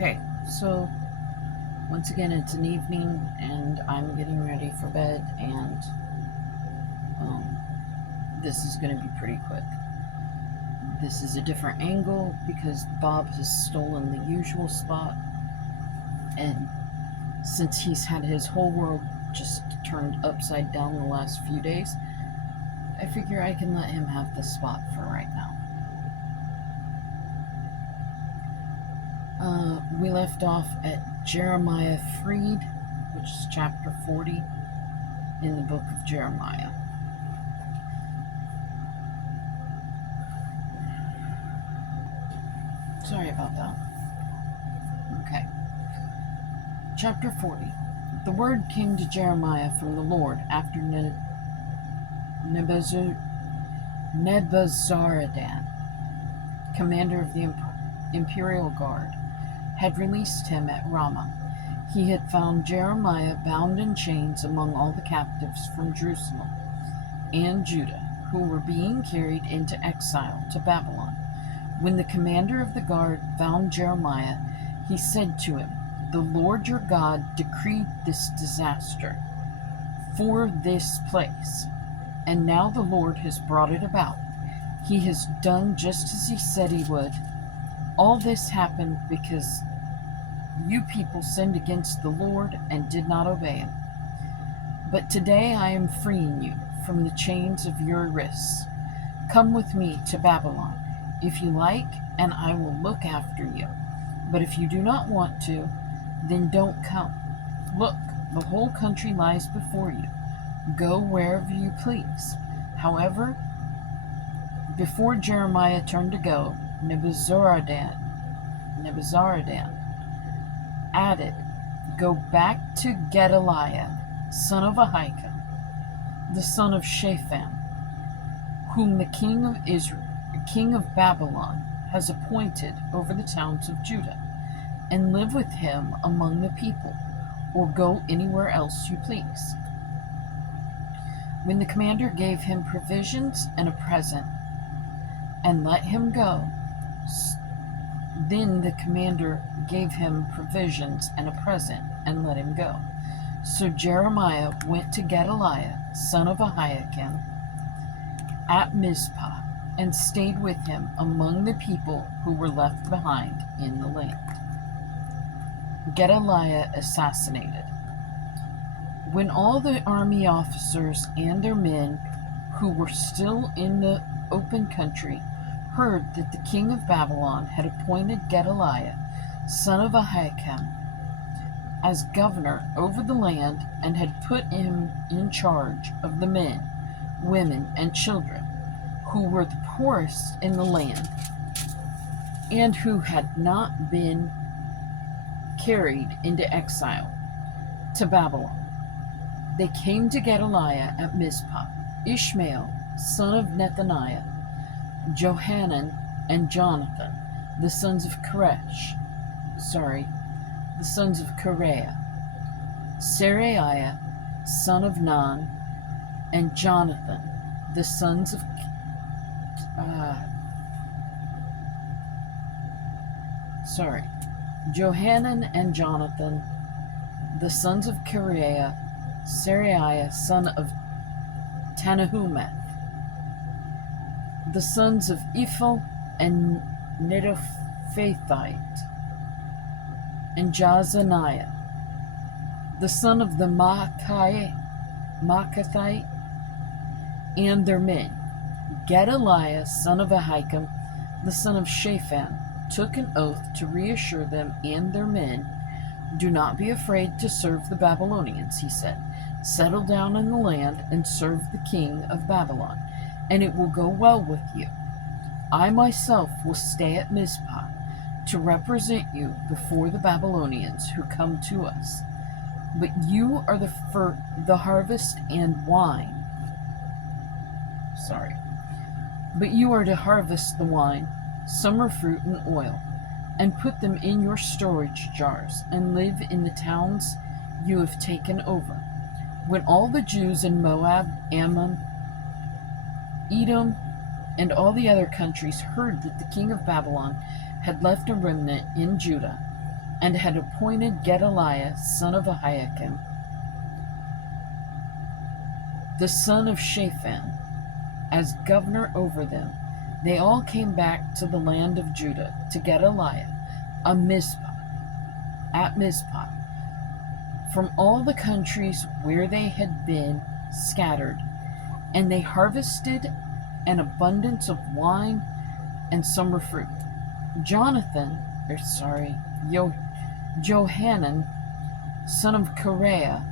Okay, so once again, it's an evening and I'm getting ready for bed, and um, this is going to be pretty quick. This is a different angle because Bob has stolen the usual spot, and since he's had his whole world just turned upside down the last few days, I figure I can let him have the spot for right now. We left off at Jeremiah freed, which is chapter 40 in the book of Jeremiah. Sorry about that. Okay. Chapter 40. The word came to Jeremiah from the Lord after Nebuzaradan, commander of the imperial guard, had released him at Ramah. He had found Jeremiah bound in chains among all the captives from Jerusalem and Judah, who were being carried into exile to Babylon. When the commander of the guard found Jeremiah, he said to him, "The Lord your God decreed this disaster for this place, and now the Lord has brought it about. He has done just as he said he would. All this happened because you people sinned against the Lord and did not obey him. But today I am freeing you from the chains of your wrists. Come with me to Babylon, if you like, and I will look after you. But if you do not want to, then don't come. Look, the whole country lies before you. Go wherever you please." However, before Jeremiah turned to go, Nebuzaradan added, "Go back to Gedaliah, son of Ahikam, the son of Shaphan, whom the king of Babylon has appointed over the towns of Judah, and live with him among the people, or go anywhere else you please." When the commander gave him provisions and a present and let him go, then the commander gave him provisions and a present and let him go. So Jeremiah went to Gedaliah, son of Ahikam, at Mizpah, and stayed with him among the people who were left behind in the land. Gedaliah assassinated. When all the army officers and their men who were still in the open country heard that the king of Babylon had appointed Gedaliah, son of Ahikam, as governor over the land and had put him in charge of the men, women, and children who were the poorest in the land and who had not been carried into exile to Babylon, they came to Gedaliah at Mizpah. Ishmael, son of Nethaniah, Johanan, and Jonathan, the sons of Kareah, Seraiah, son of Nun, and Jonathan, the sons of Johanan and Jonathan, the sons of Kareah, Seraiah, son of Tanahumeth, the sons of Ephel and Netophathite, and Jazaniah, the son of the Maacathite, and their men. Gedaliah, son of Ahikam, the son of Shaphan, took an oath to reassure them and their men. "Do not be afraid to serve the Babylonians," he said. "Settle down in the land and serve the king of Babylon, and it will go well with you. I myself will stay at Mizpah to represent you before the Babylonians who come to us. But you are the harvest and wine. But you are to harvest the wine, summer fruit, and oil, and put them in your storage jars, and live in the towns you have taken over." When all the Jews in Moab, Ammon, Edom, and all the other countries heard that the king of Babylon had left a remnant in Judah, and had appointed Gedaliah, son of Ahikam, the son of Shaphan, as governor over them, they all came back to the land of Judah to Gedaliah at Mizpah, from all the countries where they had been scattered, and they harvested an abundance of wine and summer fruit. Johanan, son of Kareah,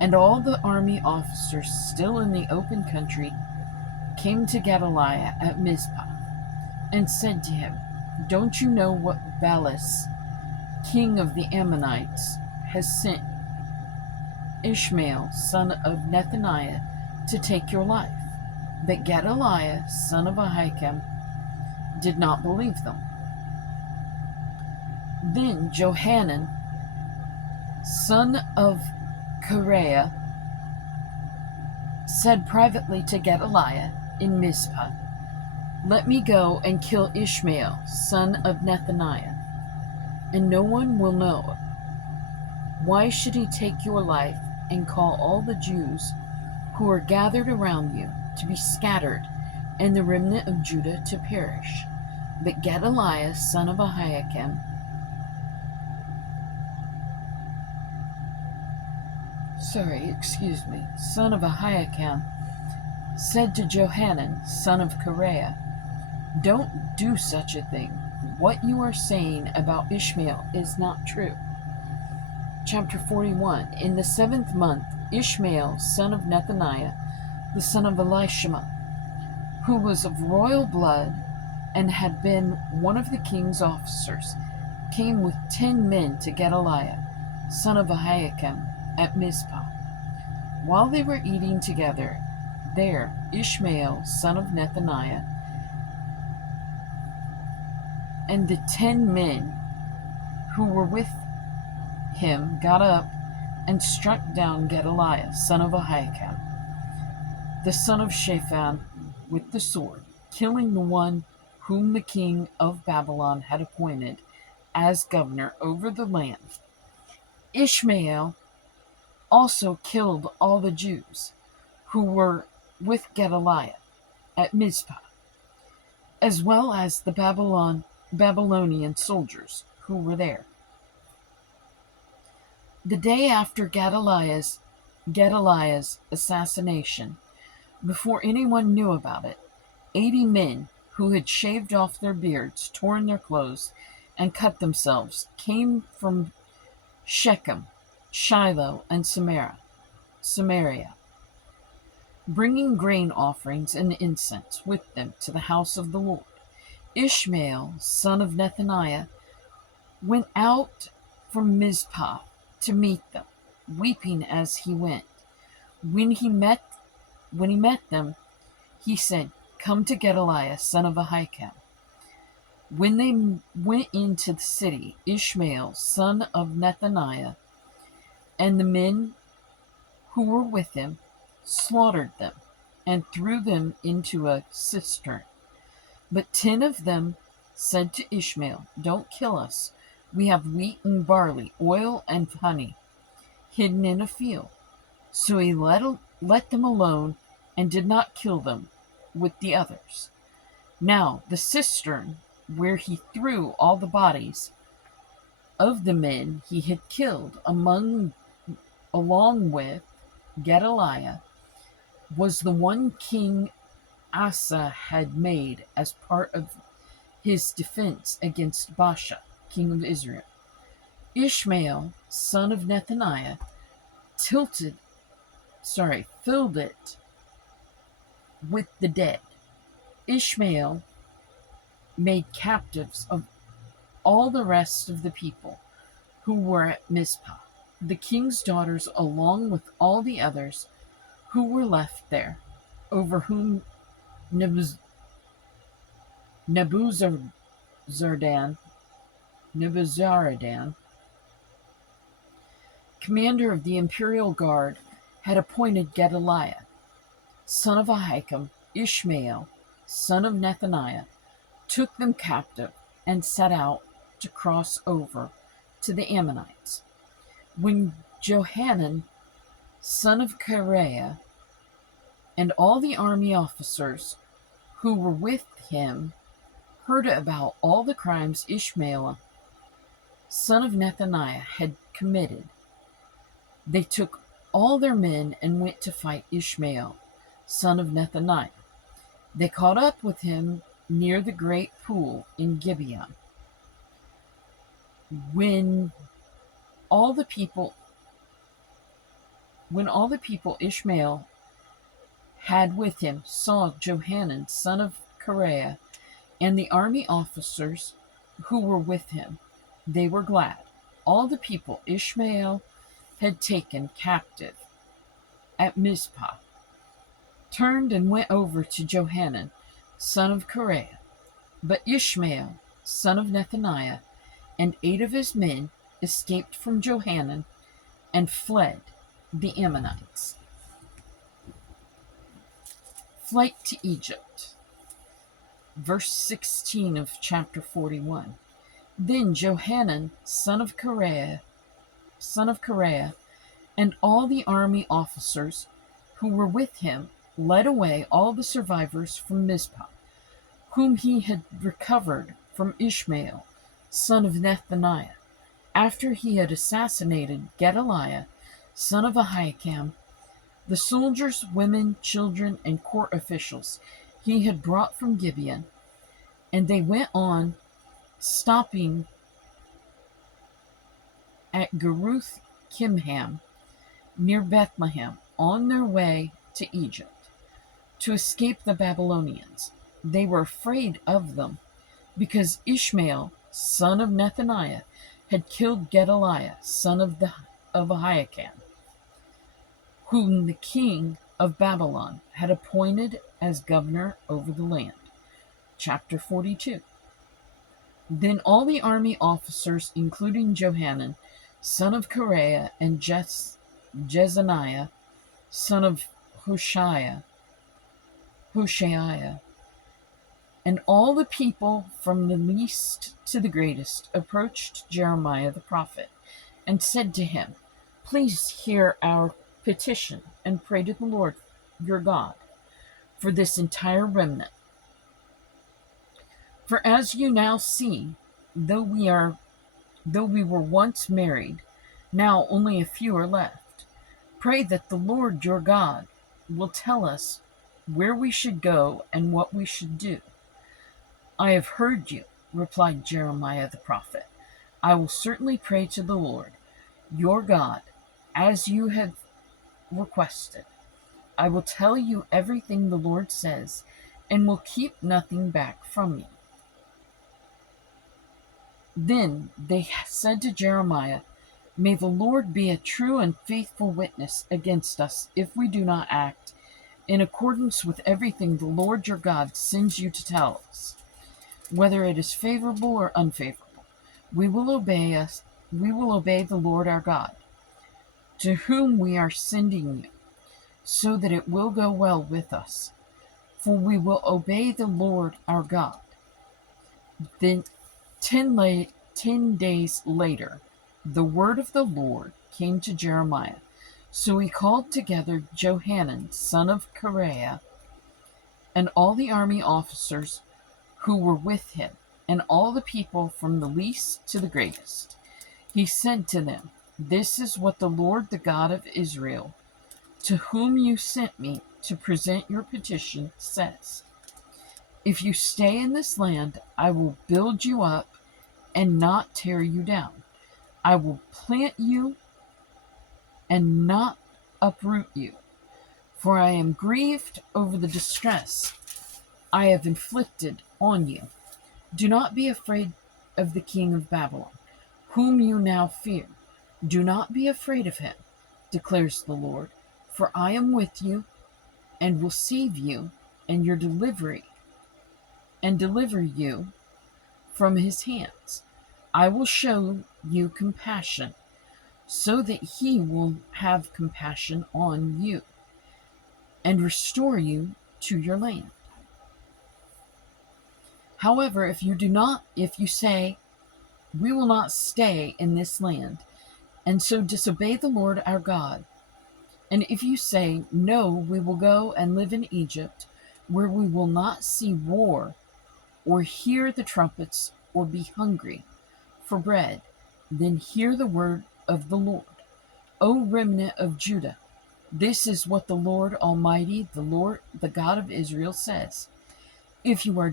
and all the army officers still in the open country came to Gedaliah at Mizpah and said to him, "Don't you know what Baalis, king of the Ammonites, has sent Ishmael, son of Nethaniah, to take your life?" But Gedaliah, son of Ahikam, did not believe them. Then Johanan, son of Kareah, said privately to Gedaliah in Mizpah, "Let me go and kill Ishmael, son of Nethaniah, and no one will know it. Why should he take your life and call all the Jews who are gathered around you to be scattered, and the remnant of Judah to perish?" But Gedaliah, son of Ahikam, son of Ahikam, said to Johanan, son of Kareah, "Don't do such a thing. What you are saying about Ishmael is not true." Chapter 41. In the 7th month, Ishmael, son of Nethaniah, the son of Elishama, who was of royal blood and had been one of the king's officers, came with 10 men to Gedaliah, son of Ahikam, at Mizpah. While they were eating together there, Ishmael, son of Nethaniah, and the 10 men who were with him got up and struck down Gedaliah, son of Ahikam, the son of Shaphan, with the sword, killing the one whom the king of Babylon had appointed as governor over the land. Ishmael also killed all the Jews who were with Gedaliah at Mizpah, as well as the Babylonian soldiers who were there. The day after Gedaliah's assassination, before anyone knew about it, 80 men who had shaved off their beards, torn their clothes, and cut themselves came from Shechem, Shiloh, and Samaria, bringing grain offerings and incense with them to the house of the Lord. Ishmael, son of Nethaniah, went out from Mizpah to meet them, weeping as he went. When he met them, he said, "Come to Gedaliah, son of Ahikam." When they went into the city, Ishmael, son of Nethaniah, and the men who were with him slaughtered them and threw them into a cistern. But 10 of them said to Ishmael, "Don't kill us. We have wheat and barley, oil and honey, hidden in a field." So he let them alone and did not kill them with the others. Now the cistern where he threw all the bodies of the men he had killed along with Gedaliah was the one King Asa had made as part of his defense against Baasha, king of Israel. Ishmael, son of Nethaniah, filled it with the dead. Ishmael made captives of all the rest of the people who were at Mizpah, the king's daughters along with all the others who were left there, over whom Nebuzaradan, commander of the imperial guard, had appointed Gedaliah, son of Ahikam. Ishmael, son of Nethaniah, took them captive and set out to cross over to the Ammonites. When Johanan, son of Kareah, and all the army officers who were with him heard about all the crimes Ishmael, son of Nethaniah, had committed, they took all their men and went to fight Ishmael, son of Nethaniah. They caught up with him near the great pool in Gibeon. When all the people Ishmael had with him saw Johanan, son of Kareah, and the army officers who were with him, they were glad. All the people Ishmael had taken captive at Mizpah turned and went over to Johanan, son of Kareah. But Ishmael, son of Nethaniah, and 8 of his men escaped from Johanan and fled the Ammonites. Flight to Egypt. Verse 16 of chapter 41. Then Johanan, son of Kareah, and all the army officers who were with him led away all the survivors from Mizpah, whom he had recovered from Ishmael, son of Nethaniah, after he had assassinated Gedaliah, son of Ahikam. The soldiers, women, children, and court officials he had brought from Gibeon, and they went on, stopping at Geruth Kimham, near Bethlehem, on their way to Egypt, to escape the Babylonians. They were afraid of them, because Ishmael, son of Nethaniah, had killed Gedaliah, son of Ahikam, whom the king of Babylon had appointed as governor over the land. Chapter 42. Then all the army officers, including Johanan, son of Kareah, and Jezaniah, son of Hoshaiah, and all the people from the least to the greatest approached Jeremiah the prophet and said to him, "Please hear our petition and pray to the Lord your God for this entire remnant. For as you now see, though we were once married, now only a few are left. Pray that the Lord your God will tell us where we should go and what we should do." "I have heard you," replied Jeremiah the prophet. "I will certainly pray to the Lord your God as you have requested. I will tell you everything the Lord says and will keep nothing back from you." Then they said to Jeremiah, "May the Lord be a true and faithful witness against us if we do not act in accordance with everything the Lord your God sends you to tell us, whether it is favorable or unfavorable. We will obey the Lord our God, to whom we are sending you, so that it will go well with us, for we will obey the Lord our God." Then 10 days later, the word of the Lord came to Jeremiah. So he called together Johanan, son of Kareah, and all the army officers who were with him, and all the people from the least to the greatest. He said to them, "This is what the Lord, the God of Israel, to whom you sent me to present your petition, says. If you stay in this land, I will build you up and not tear you down. I will plant you and not uproot you, for I am grieved over the distress I have inflicted on you. Do not be afraid of the king of Babylon, whom you now fear. Do not be afraid of him, declares the Lord, for I am with you and will save you and deliver you from his hands. I will show you compassion, so that he will have compassion on you and restore you to your land. However, if you say, We will not stay in this land, and so disobey the Lord our God. And if you say, no, we will go and live in Egypt, where we will not see war, or hear the trumpets, or be hungry for bread, then hear the word of the Lord. O remnant of Judah, this is what the Lord Almighty, the Lord, the God of Israel, says. If you are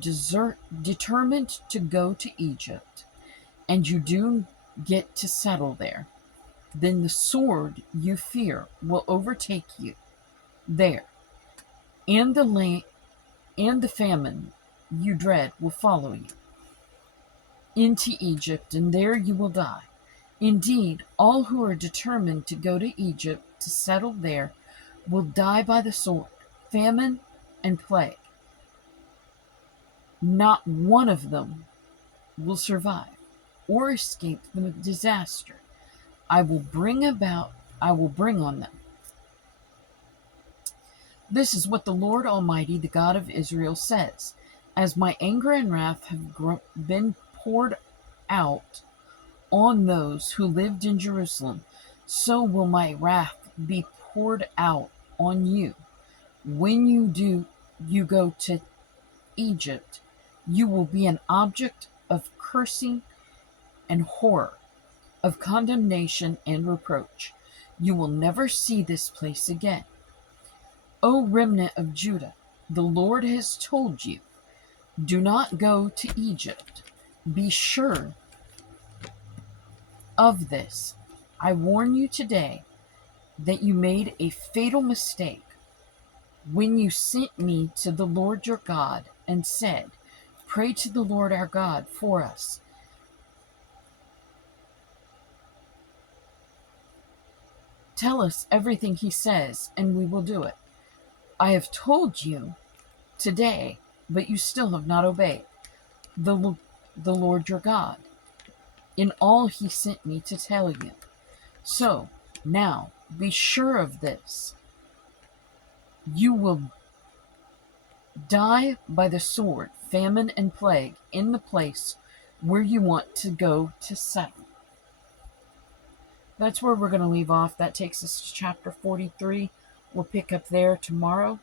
determined to go to Egypt, and you do get to settle there, then the sword you fear will overtake you there, and the famine you dread will follow you into Egypt, and there you will die. Indeed, all who are determined to go to Egypt to settle there will die by the sword, famine, and plague. Not one of them will survive or escape the disaster I will bring on them. This is what the Lord Almighty, the God of Israel, says. As my anger and wrath have been poured out on those who lived in Jerusalem, so will my wrath be poured out on you. When you go to Egypt, you will be an object of cursing and horror, of condemnation and reproach. You will never see this place again. O remnant of Judah, the Lord has told you, do not go to Egypt. Be sure of this. I warn you today that you made a fatal mistake when you sent me to the Lord your God and said, pray to the Lord our God for us. Tell us everything he says, and we will do it. I have told you today, but you still have not obeyed the Lord your God in all he sent me to tell you. So now be sure of this. You will die by the sword, famine, and plague in the place where you want to go to settle. That's where we're going to leave off. That takes us to chapter 43. We'll pick up there tomorrow.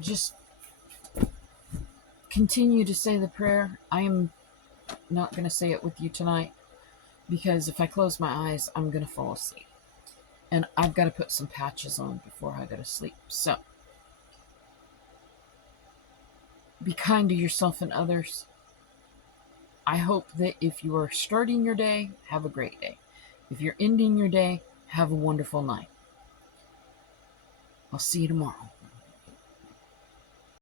Just continue to say the prayer. I am not going to say it with you tonight because if I close my eyes, I'm going to fall asleep. And I've got to put some patches on before I go to sleep. So, be kind to yourself and others. I hope that if you are starting your day, have a great day. If you're ending your day, have a wonderful night. I'll see you tomorrow.